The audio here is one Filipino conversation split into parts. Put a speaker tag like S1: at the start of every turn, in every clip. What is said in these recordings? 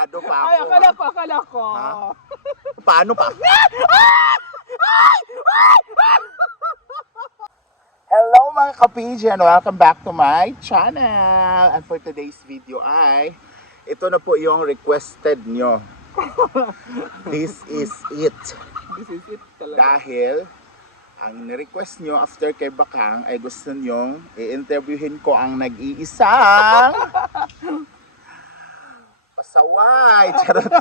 S1: Sigurado pa ako.
S2: Ay, akala ko, akala ko.
S1: Ha? Paano pa? Hello mga ka-PG and welcome back to my channel. And for today's video ay, ito na po yung requested nyo. This is it.
S2: This is it talaga.
S1: Dahil, ang ni-request nyo after kay Bakang ay gusto nyong i-interviewin ko ang nag-iisang pasaway. Charot.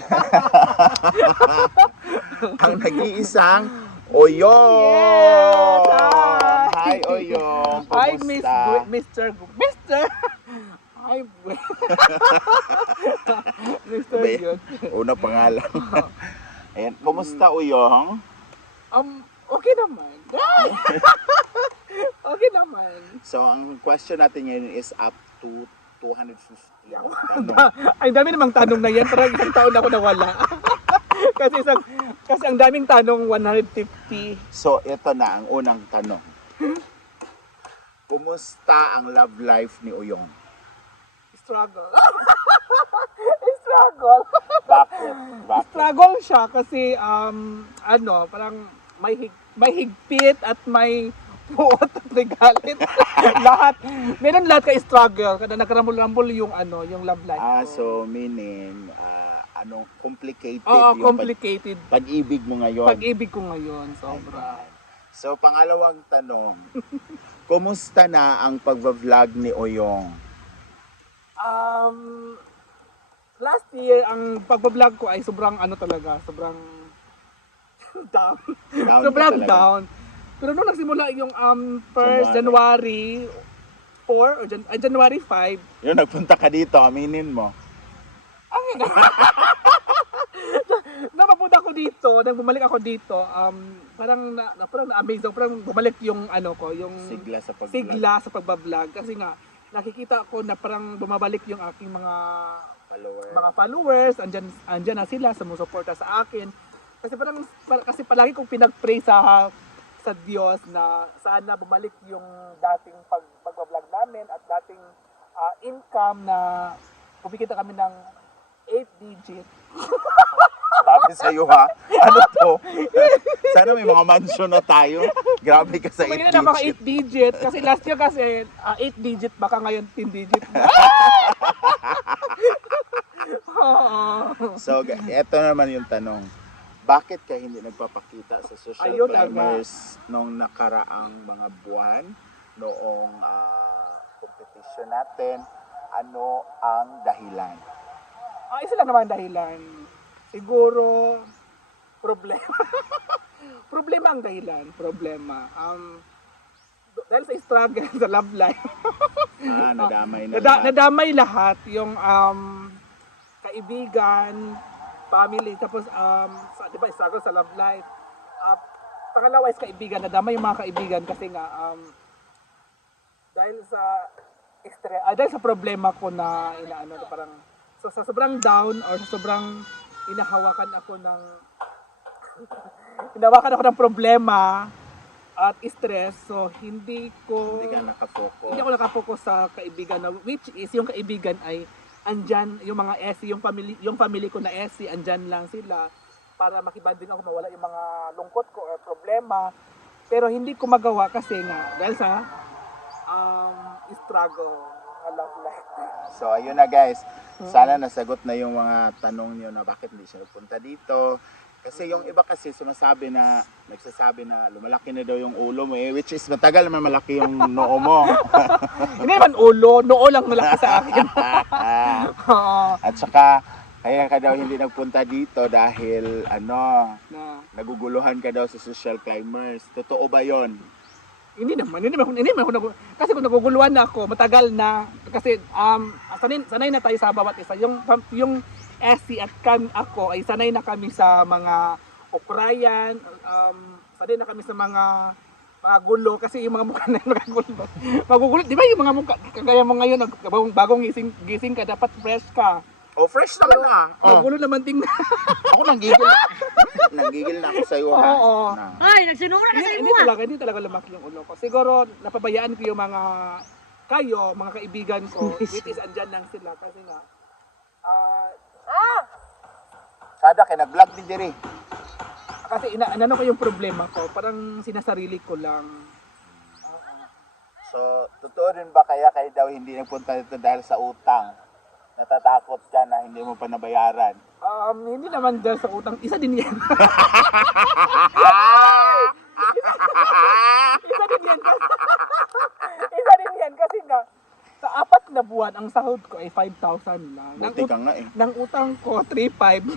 S1: ang nag-iisang Oyong.
S2: Yes! Hi!
S1: Hi, Oyong.
S2: Hi, Miss? Gu- Mr. Gu- Mr. Hi, Mr. Good.
S1: Una pangalan. Ayan, kumusta Uyong?
S2: Um, okay naman. okay naman.
S1: So, ang question natin ngayon is up to 250. ang
S2: dami namang tanong na yan. Parang isang taon ako nawala. kasi isang, kasi ang daming tanong 150.
S1: So, ito na ang unang tanong. Kumusta ang love life ni Uyong?
S2: Struggle. Struggle.
S1: Bakit? Bakit?
S2: Struggle siya kasi um ano, parang may hig, may higpit at may puot at may galit. lahat. Meron lahat kay struggle. Kada nagkarambol-rambol yung ano, yung love life.
S1: Ah, so meaning, ah, ano, complicated
S2: Oo,
S1: yung
S2: complicated.
S1: pag- pag-ibig mo ngayon.
S2: Pag-ibig ko ngayon, sobra.
S1: So, pangalawang tanong. Kumusta na ang pagva-vlog ni Oyong?
S2: Um, last year, ang pagbablog ko ay sobrang ano talaga, sobrang down.
S1: Down ka
S2: sobrang down. Pero nung nagsimula yung um, first January, 4 or Jan- ay, January 5,
S1: Yung nagpunta ka dito, aminin mo.
S2: ang napapunta ko dito, nang bumalik ako dito, um, parang na, na parang na-amaze ako, parang bumalik yung ano ko, yung
S1: Sigla sa pag
S2: sigla sa pagbablog kasi nga nakikita ko na parang bumabalik yung aking mga
S1: follower.
S2: mga followers, andyan, andyan na sila, sumusuporta sa akin. Kasi parang, par- kasi palagi kong pinag-pray sa sa Diyos na sana bumalik yung dating pag, pag-vlog namin at dating ah, income na kumikita kami ng 8 digit.
S1: Sabi sa iyo ha. Ano to? Sana may mga mansion na tayo. Grabe ka sa
S2: Kumikita
S1: 8
S2: ng mga
S1: digit.
S2: 8 digit kasi last year kasi 8 digit baka ngayon 10 digit na.
S1: So, eto naman yung tanong. Bakit ka hindi nagpapakita sa social
S2: Ayun
S1: climbers nung nakaraang mga buwan? Noong ah, competition natin? Ano ang dahilan?
S2: Ah, isa lang naman ang dahilan. Siguro, problema. problema ang dahilan. Problema. Um, dahil sa struggle sa love life.
S1: Ah, nadamay na
S2: Nada,
S1: lahat.
S2: nadamay lahat yung um, kaibigan, family, tapos um, sa, di ba, struggle sa love life. Uh, pangalawa is kaibigan, nadamay yung mga kaibigan kasi nga um, dahil sa extre- ah, dahil sa problema ko na inaano na parang so sa sobrang down or sa sobrang inahawakan ako ng inahawakan ako ng problema at stress so hindi ko
S1: Hindi ka nakafocus.
S2: hindi ako nakapokus sa kaibigan na which is yung kaibigan ay andyan yung mga SC, yung family yung family ko na SC, andyan lang sila para makibanding ako mawala yung mga lungkot ko or problema. Pero hindi ko magawa kasi nga dahil sa um, struggle ng love life.
S1: So, ayun na guys. Sana nasagot na yung mga tanong niyo na bakit hindi siya punta dito. Kasi yung iba kasi sumasabi na, nagsasabi na lumalaki na daw yung ulo mo eh, which is matagal naman malaki yung noo mo.
S2: hindi naman ulo, noo lang malaki sa akin. Oo.
S1: At saka, kaya ka daw hindi nagpunta dito dahil ano,
S2: na,
S1: naguguluhan ka daw sa social climbers. Totoo ba yon?
S2: Hindi naman, hindi naman, hindi naman kasi kung naguguluhan na ako, matagal na kasi um sanay, sanay na tayo sa bawat isa. Yung yung SC at kami ako ay sanay na kami sa mga ukrayan, um sanay na kami sa mga mga gulo kasi yung mga mukha na yung mga gulo. Magugulo, di ba yung mga mukha kagaya mo ngayon bagong gising, gising ka dapat fresh ka.
S1: Oh, fresh naman na. Oh,
S2: Magulo naman tingnan.
S1: ako nanggigil. nanggigil na ako sa iyo. ha?
S2: Oo.
S1: Na.
S3: Ay, nagsinura ka sa
S2: Hindi,
S3: imo
S2: hindi
S3: ah.
S2: talaga, hindi talaga lumaki yung ulo ko. Siguro, napabayaan ko yung mga kayo, mga kaibigan ko, which is andyan lang sila kasi nga, ah,
S1: barkada kay nag-vlog din diri.
S2: Kasi ina ano ko yung problema ko, parang sinasarili ko lang. Oo.
S1: So, totoo rin ba kaya kayo daw hindi nagpunta dito dahil sa utang? Natatakot ka na hindi mo pa nabayaran.
S2: Um, hindi naman dahil sa utang, isa din yan. isa din yan kasi, isa din yan kasi nga, sa apat na buwan, ang sahod ko ay 5,000 lang.
S1: Buti
S2: ut-
S1: ka nga eh.
S2: nang utang ko, 3,500.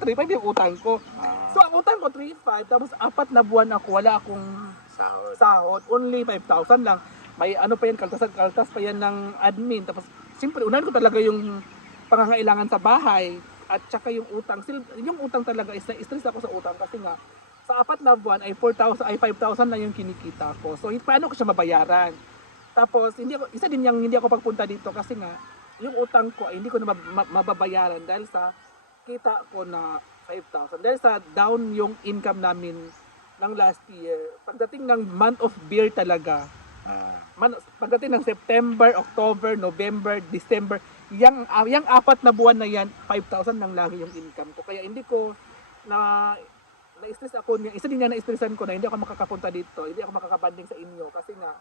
S2: 3,500 yung utang ko.
S1: Ah,
S2: So, ang utang ko, 3,500. Tapos, apat na buwan ako, wala akong
S1: sahod.
S2: sahod. Only 5,000 lang. May ano pa yan, kaltas, kaltas pa yan ng admin. Tapos, siyempre, unahan ko talaga yung pangangailangan sa bahay. At saka yung utang. Yung utang talaga, is stress ako sa utang kasi nga, sa apat na buwan ay 4,000 ay 5,000 lang yung kinikita ko. So, paano ko siya mabayaran? Tapos, hindi ako, isa din yung hindi ako pagpunta dito kasi nga, yung utang ko ay hindi ko na mab- ma- mababayaran dahil sa kita ko na 5,000. Dahil sa down yung income namin ng last year. Pagdating ng month of beer talaga,
S1: Ah,
S2: man, pagdating ng September, October, November, December, yang, ah, yang apat na buwan na yan, 5,000 lang lagi yung income ko. Kaya hindi ko na na-stress ako niya. Isa din nga na-stressan ko na hindi ako makakapunta dito, hindi ako makakabanding sa inyo kasi nga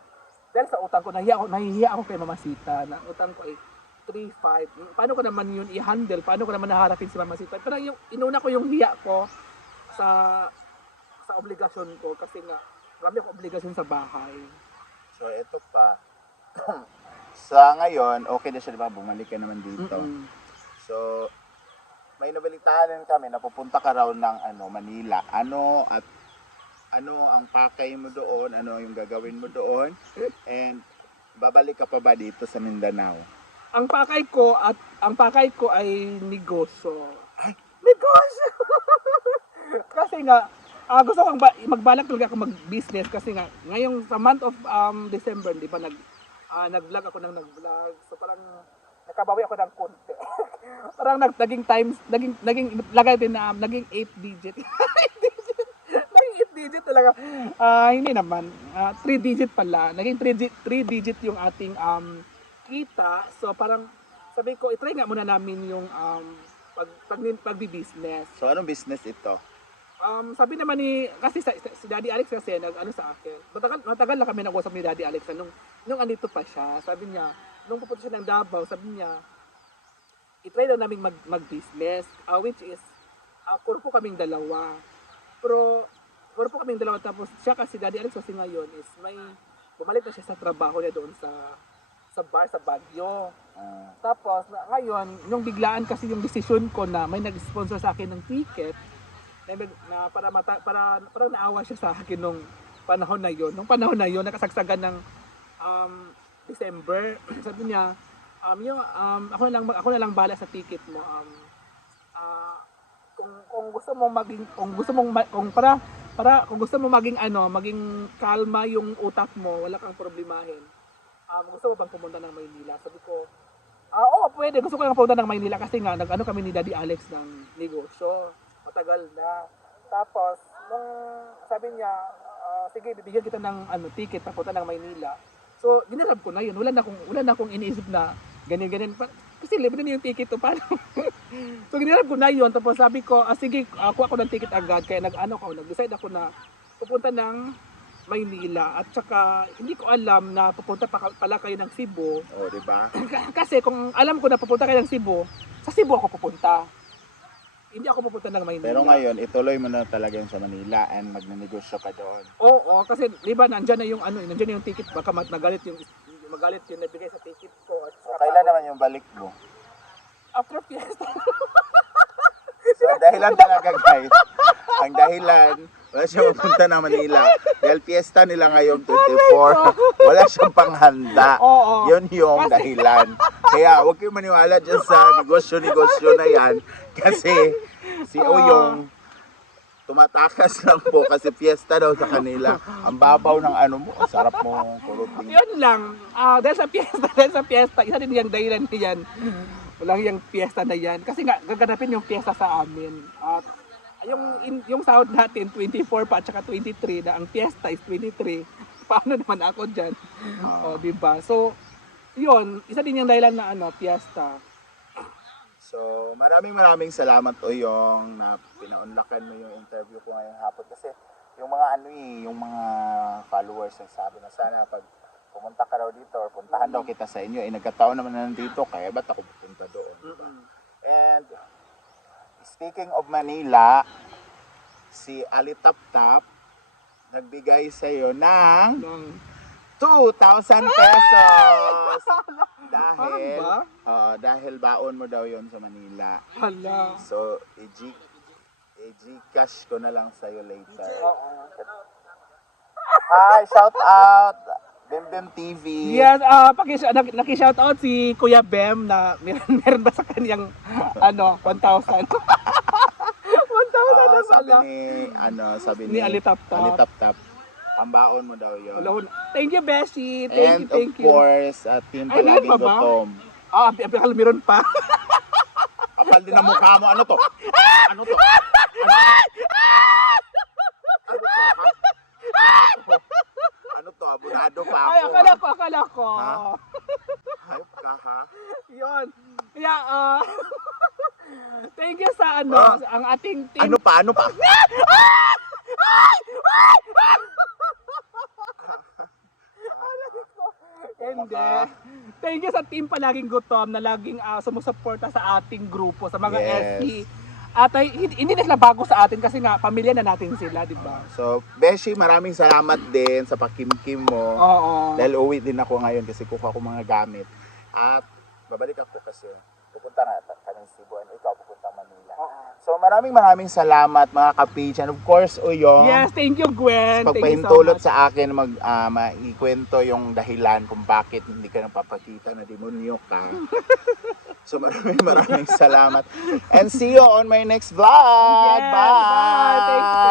S2: dahil sa utang ko, nahiya ako, nahihiya ako kay Mamasita na utang ko ay 3-5. Paano ko naman yun i-handle? Paano ko naman naharapin si Mamasita? Pero yung inuna ko yung hiya ko sa sa obligasyon ko kasi nga marami akong obligasyon sa bahay.
S1: So, ito pa. sa ngayon, okay na siya, di ba? Bumalik ka naman dito.
S2: Mm-mm.
S1: So, may nabalitaan kami na pupunta ka raw ng ano, Manila. Ano at ano ang pakay mo doon, ano yung gagawin mo doon, and babalik ka pa ba dito sa Mindanao?
S2: Ang pakay ko at ang pakay ko ay negosyo. Ay, negosyo! kasi nga, ah, gusto kong ba- magbalak talaga ako mag-business kasi nga, ngayong sa month of um, December, di ba, nag, ah, nag-vlog ako ng nag-vlog. So parang nakabawi ako ng konti. parang nag, naging times, naging, naging, lagay din na, naging 8 digit. 8 digit. Naging 8 digit talaga. Ah, hindi naman. 3 digit pala. Naging 3 digit, 3 digit yung ating um, kita. So parang sabi ko, itry nga muna namin yung um, pag, pag, pagbi-business.
S1: So, anong business ito?
S2: Um, sabi naman ni, kasi sa, si Daddy Alex kasi, nag, ano sa akin, matagal, matagal na kami nag-usap ni Daddy Alex nung, nung andito pa siya, sabi niya, nung pupunta siya ng Davao, sabi niya, itry daw namin mag, mag-business, uh, which is, uh, kurpo kaming dalawa. Pero, kurpo kaming dalawa, tapos siya kasi, Daddy Alex kasi ngayon is may, bumalik na siya sa trabaho niya doon sa, sa bar, sa Baguio.
S1: Ah,
S2: Tapos, ngayon, nung biglaan kasi yung decision ko na may nag-sponsor sa akin ng ticket, na, na para, mata, para, para naawa siya sa akin nung panahon na yon Nung panahon na yon nakasagsagan ng um, December, sabi niya, um, yung, um, ako, na lang, ako na lang bala sa ticket mo. Um, ah, kung, kung gusto mo maging, kung gusto mong, kung para, para, kung gusto mo maging ano, maging kalma yung utak mo, wala kang problemahin. Um, gusto mo bang pumunta ng Maynila? Sabi ko, Ah, oo, pwede. Gusto ko lang pumunta ng Maynila kasi nga, nag-ano kami ni Daddy Alex ng negosyo. Matagal na. Tapos, nung sabi niya, ah, sige, bibigyan kita ng ano, ticket papunta ng Maynila. So, ginarab ko na yun. Wala na akong, wala na akong iniisip na ganyan-ganyan. Kasi libre na yung ticket to. Paano? so, ginarab ko na yun. Tapos sabi ko, ah, sige, uh, kuha ko ng ticket agad. Kaya nag-ano ko, nag-decide ako na pupunta ng Maynila. At saka, hindi ko alam na pupunta pa, pala kayo ng Cebu.
S1: oh, di ba?
S2: Kasi kung alam ko na pupunta kayo ng Cebu, sa Cebu ako pupunta. Hindi ako pupunta ng Maynila.
S1: Pero ngayon, ituloy mo na talaga yung sa Manila and magnenegosyo ka doon.
S2: Oo, kasi di ba nandiyan na yung ano, nandiyan na yung ticket baka mat- magalit yung magalit yung nabigay sa ticket ko at
S1: So, kailan naman yung balik mo?
S2: after fiesta.
S1: So, dahilan talaga guys, ang dahilan, wala siya mapunta ng Manila. Dahil fiesta nila ngayong 24, wala siyang panghanda.
S2: Oo.
S1: Yun yung dahilan. Kaya huwag kayong maniwala dyan sa negosyo-negosyo na yan. Kasi si
S2: Oo.
S1: Uyong tumatakas lang po kasi fiesta daw sa kanila. Ang babaw ng ano mo, ang sarap mo kuluting.
S2: Yun lang. Ah, dahil sa fiesta, dahil sa fiesta, isa din yung dahilan niyan. Walang yung fiesta na yan. Kasi nga, gaganapin yung fiesta sa amin. At yung, in, yung sahod natin, 24 pa at saka 23 na ang fiesta is 23. Paano naman ako dyan?
S1: Ah.
S2: O, di ba? So, yun, isa din yung dahilan na ano, fiesta.
S1: So, maraming maraming salamat Oyong na pinaunlakan mo yung interview ko ngayong hapon kasi yung mga ano eh, yung mga followers ang sabi na sana pag pumunta ka raw dito or puntahan daw kita sa inyo, eh nagkataon naman na nandito, kaya ba't ako pupunta doon? And speaking of Manila, si Ali Tap Tap nagbigay sa iyo ng
S2: Nang,
S1: 2,000 pesos. dahil? Oo, dahil baon mo daw 'yon sa Manila.
S2: hala.
S1: So, i-G i-Gcash ko na lang sa iyo later. Hi, shout out Bim TV.
S2: Yes, ah paki naki-shout out si Kuya Bem na meron, meron ba sa kanyang ano, 1,000. 1,000
S1: Ah,
S2: na
S1: sabi
S2: pala.
S1: ni ano, sabi
S2: Ni
S1: ni
S2: Alitap Tap.
S1: Alitap Tap. Ang baon mo daw 'yon.
S2: Wala. Thank you, Beshi. Thank
S1: And
S2: you, thank
S1: of
S2: you.
S1: course, at Team
S2: Ay, meron
S1: Palaging
S2: pa?
S1: Gutom.
S2: Ah, kal meron pa.
S1: Kapal din ang mukha mo. Ano to? Ano to? Ano to? Ano to? Ha? Ano to? Ano? Abunado pa ako.
S2: Ay, akala ko, akala ko.
S1: Ha? Hayop ka ha?
S2: Yun. Kaya, ah, thank you sa ano,
S1: Ah.
S2: sa- ang ating team.
S1: Ano pa? Ano pa?
S2: Hindi. Thank you sa team palaging gutom na laging ah, sumusuporta sa ating grupo, sa mga
S1: Yes.
S2: SC. At ay, hindi, hindi na sila bago sa atin kasi nga, pamilya na natin sila, di ba?
S1: So, Beshi, maraming salamat din sa pakimkim mo.
S2: Oo.
S1: Dahil uwi din ako ngayon kasi kukuha ko mga gamit. At babalik ako kasi pupunta na kami Cebu and ikaw pupunta Manila. So maraming maraming salamat mga kapage and of course Uyong
S2: Yes, thank you, Gwen. Thank you so
S1: pagpahintulot
S2: much.
S1: sa akin mag ah, maikwento yung dahilan kung bakit hindi ka napapakita na demonyo ka. so maraming maraming salamat. And see you on my next vlog.
S2: Yes, bye. Thank you.